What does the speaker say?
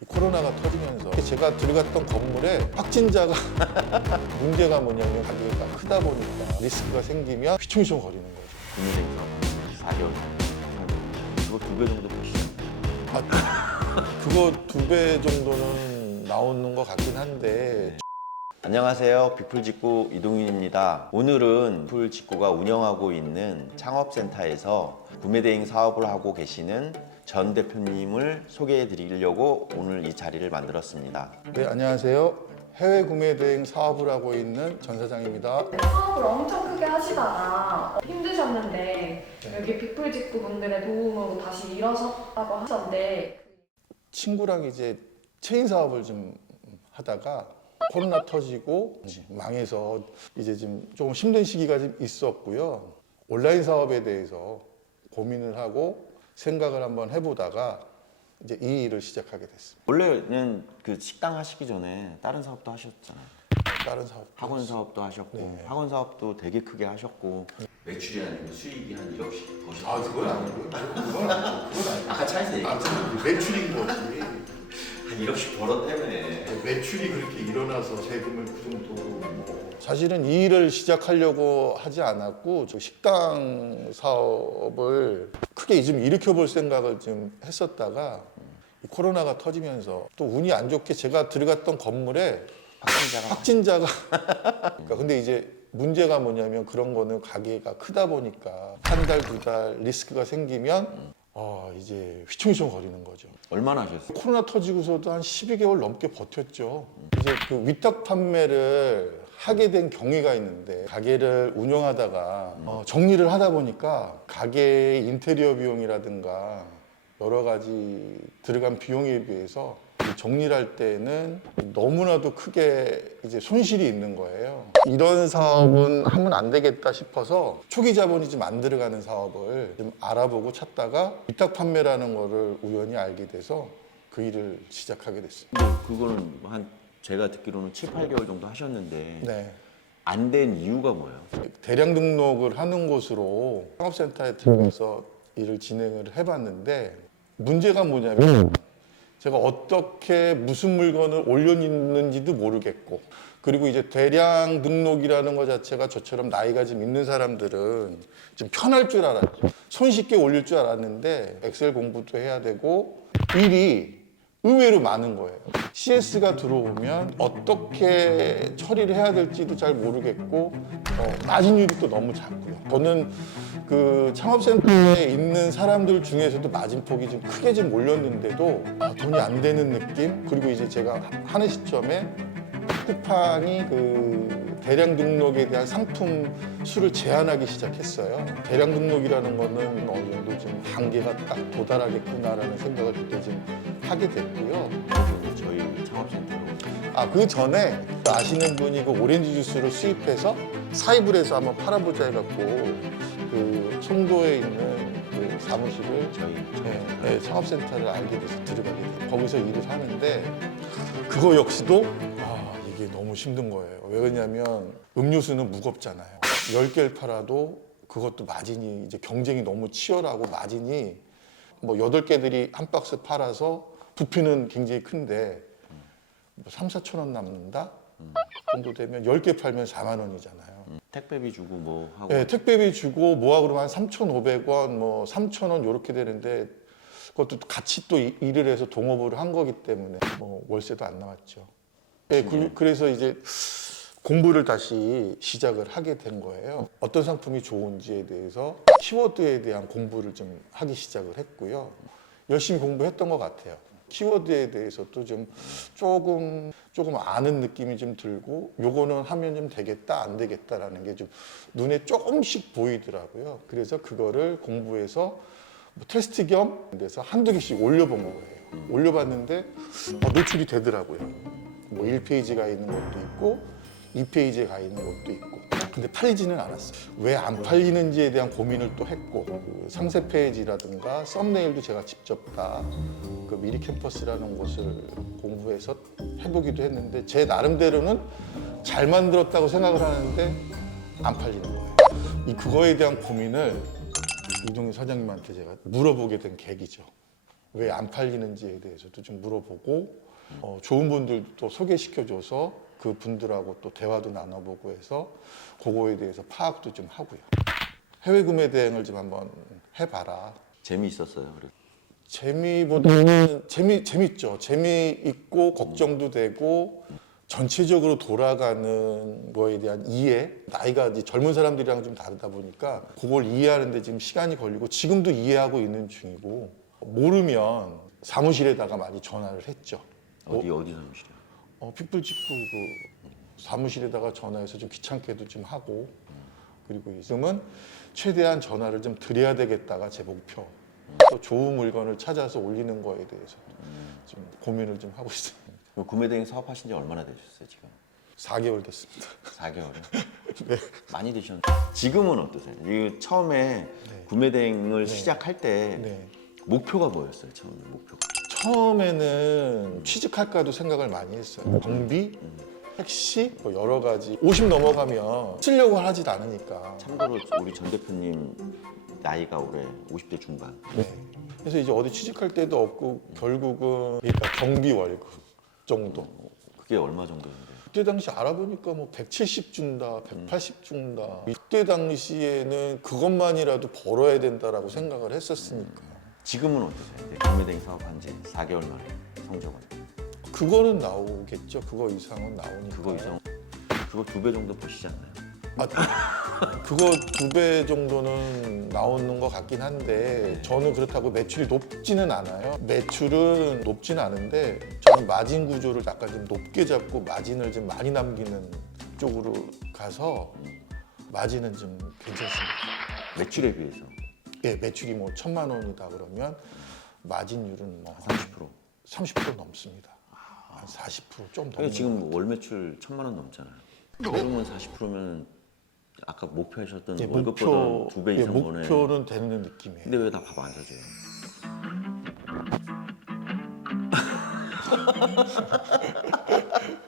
이 코로나가 터지면서 제가 들어갔던 건물에 확진자가 문제가 뭐냐면 가게가 크다 보니까 리스크가 생기면 휘청휘청 거리는 거죠. 구매대행사 4개월 그거 2배 정도 보시죠. 그거 2배 정도는 나오는 것 같긴 한데 안녕하세요. 빅풀직구 이동윤입니다. 오늘은 빅풀직구가 운영하고 있는 창업센터에서 구매대행 사업을 하고 계시는 전 대표님을 소개해 드리려고 오늘 이 자리를 만들었습니다. 네, 안녕하세요. 해외 구매 대행 사업을 하고 있는 전 사장입니다. 사업을 엄청 크게 하시다가 힘드셨는데 여기 빅풀직구 분들의 도움으로 다시 일어섰다고 하셨는데 친구랑 이제 체인 사업을 좀 하다가 코로나 터지고 망해서 이제 좀 조금 힘든 시기가 좀 있었고요. 온라인 사업에 대해서 고민을 하고 생각을 한번 해보다가 이제 이 일을 시작하게 됐습니다. 원래는 그 식당 하시기 전에 다른 사업도 하셨잖아요. 다른 사업 학원 사업도 하셨고 네. 학원 사업도 되게 크게 하셨고 매출이 아니고 수익이 한 1억씩 버셨어요. 아, 그건 아니고요. 그건 아니고. 아까 차에서 얘기했죠. 아, 매출인 거지. 한 1억씩 벌었다며. 매출이 그렇게 일어나서 세금을 그 정도로 뭐. 사실은 이 일을 시작하려고 하지 않았고 저 식당 사업을 크게 좀 일으켜볼 생각을 좀 했었다가 이 코로나가 터지면서 또 운이 안 좋게 제가 들어갔던 건물에 확진자가 그러니까 근데 이제 문제가 뭐냐면 그런 거는 가게가 크다 보니까 한 달, 2달 리스크가 생기면 이제 휘청휘청 거리는 거죠. 얼마나 하셨어요? 코로나 터지고서도 한 12개월 넘게 버텼죠. 이제 그 위탁 판매를 하게 된 경위가 있는데 가게를 운영하다가 정리를 하다 보니까 가게의 인테리어 비용이라든가 여러 가지 들어간 비용에 비해서 정리를 할 때는 너무나도 크게 이제 손실이 있는 거예요. 이런 사업은 하면 안 되겠다 싶어서 초기 자본이 좀 안 들어가는 사업을 좀 알아보고 찾다가 위탁 판매라는 거를 우연히 알게 돼서 그 일을 시작하게 됐어요. 근데 그거는 한 제가 듣기로는 7, 8개월 정도 하셨는데 네. 안 된 이유가 뭐예요? 대량 등록을 하는 곳으로 창업센터에 들어가서 일을 진행을 해봤는데 문제가 뭐냐면 제가 어떻게 무슨 물건을 올려놓는지도 모르겠고 그리고 이제 대량 등록이라는 것 자체가 저처럼 나이가 좀 있는 사람들은 좀 편할 줄 알았죠. 손쉽게 올릴 줄 알았는데 엑셀 공부도 해야 되고 일이 의외로 많은 거예요. CS가 들어오면 어떻게 처리를 해야 될지도 잘 모르겠고 마진율이 또 너무 작고요. 저는 그 창업센터에 있는 사람들 중에서도 마진폭이 좀 크게 좀 올렸는데도 돈이 안 되는 느낌? 그리고 이제 제가 하는 시점에 쿠팡이 그 대량 등록에 대한 상품 수를 제한하기 시작했어요. 대량 등록이라는 거는 어느 정도 좀 한계가 딱 도달하겠구나라는 생각을 그때 좀 하게 됐고요. 그래서 저희 창업센터로 그 전에 아시는 분이 그 오렌지 주스를 수입해서 사입을 해서 한번 팔아보자 해갖고 그 송도에 있는 그 사무실을 저희 창업센터를 알게 돼서 들어가게 돼요. 거기서 일을 하는데 그거 역시도 이게 너무 힘든 거예요. 왜 그러냐면 음료수는 무겁잖아요. 10개를 팔아도 그것도 마진이 이제 경쟁이 너무 치열하고 마진이 뭐 8개들이 한 박스 팔아서 부피는 굉장히 큰데 뭐 3, 4천 원 남는다 정도 되면 10개 팔면 4만 원이잖아요. 택배비 주고 뭐 하고 네, 택배비 주고 뭐하 그러면 한 3,500원, 뭐 3,000원 이렇게 되는데 그것도 같이 또 일을 해서 동업을 한 거기 때문에 뭐 월세도 안 나왔죠. 네, 그래서 이제 공부를 다시 시작을 하게 된 거예요. 어떤 상품이 좋은지에 대해서 키워드에 대한 공부를 좀 하기 시작을 했고요. 열심히 공부했던 것 같아요. 키워드에 대해서도 좀 조금 아는 느낌이 좀 들고 요거는 하면 좀 되겠다 안 되겠다라는 게 좀 눈에 조금씩 보이더라고요. 그래서 그거를 공부해서 뭐 테스트 겸 돼서 한두 개씩 올려본 거예요. 올려봤는데 노출이 되더라고요. 뭐 1페이지가 있는 것도 있고 2페이지에 가 있는 것도 있고 근데 팔리지는 않았어요. 왜 안 팔리는지에 대한 고민을 또 했고 그 상세 페이지라든가 썸네일도 제가 직접 다 그 미리 캠퍼스라는 곳을 공부해서 해보기도 했는데 제 나름대로는 잘 만들었다고 생각을 하는데 안 팔리는 거예요. 그거에 대한 고민을 이동희 사장님한테 제가 물어보게 된 계기죠. 왜 안 팔리는지에 대해서도 좀 물어보고 좋은 분들도 소개시켜줘서 그 분들하고 또 대화도 나눠보고 해서 그거에 대해서 파악도 좀 하고요. 해외 구매 대행을 좀 한번 해봐라. 재미있었어요. 그리고 재미보다는 재밌죠. 재미있고 걱정도 되고 전체적으로 돌아가는 거에 대한 이해, 나이가 이제 젊은 사람들이랑 좀 다르다 보니까 그걸 이해하는데 지금 시간이 걸리고 지금도 이해하고 있는 중이고 모르면 사무실에다가 많이 전화를 했죠. 어디 사무실이요? 핏불 직구 그 사무실에다가 전화해서 좀 귀찮게도 좀 하고 그리고 지금은 최대한 전화를 좀 드려야 되겠다가 제 목표. 또 좋은 물건을 찾아서 올리는 거에 대해서 좀 고민을 좀 하고 있어요. 그럼 구매대행 사업하신 지 얼마나 되셨어요 지금? 4개월 됐습니다. 4개월이요? 네. 많이 되셨는데 지금은 어떠세요? 이 처음에 구매대행을 시작할 때 네. 목표가 뭐였어요? 처음에 목표가? 처음에는 취직할까도 생각을 많이 했어요. 경비, 택시, 뭐 여러 가지. 50 넘어가면 쓰려고 하지도 않으니까. 참고로 우리 전 대표님 나이가 올해 50대 중반. 네. 그래서 이제 어디 취직할 때도 없고 결국은 그러니까 경비 월급 정도. 그게 얼마 정도인데? 그때 당시 알아보니까 뭐 170 준다, 180 준다. 이때 당시에는 그것만이라도 벌어야 된다라고 생각을 했었으니까. 지금은 어떠세요? 이제 구매대행 사업한 지 4개월 만에 성적은? 그거는 나오겠죠. 그거 이상은 나오니까. 그거 이상 그거 2배 정도 버시지 않나요? 그거 2배 정도는 나오는 것 같긴 한데 저는 그렇다고 매출이 높지는 않아요. 매출은 높지는 않은데 저는 마진 구조를 약간 좀 높게 잡고 마진을 좀 많이 남기는 쪽으로 가서 마진은 좀 괜찮습니다. 매출에 비해서 예, 매출이 뭐 1,000만 원이다 그러면 마진율은 뭐 30% 넘습니다. 한 40%좀 넘는. 지금 월 매출 1,000만 원 넘잖아요. 그러면 40%면 아까 목표하셨던 예, 월급보다 2배 이상 버는. 목표는 되는 느낌이에요. 근데 왜 나 밥 안 사줘요?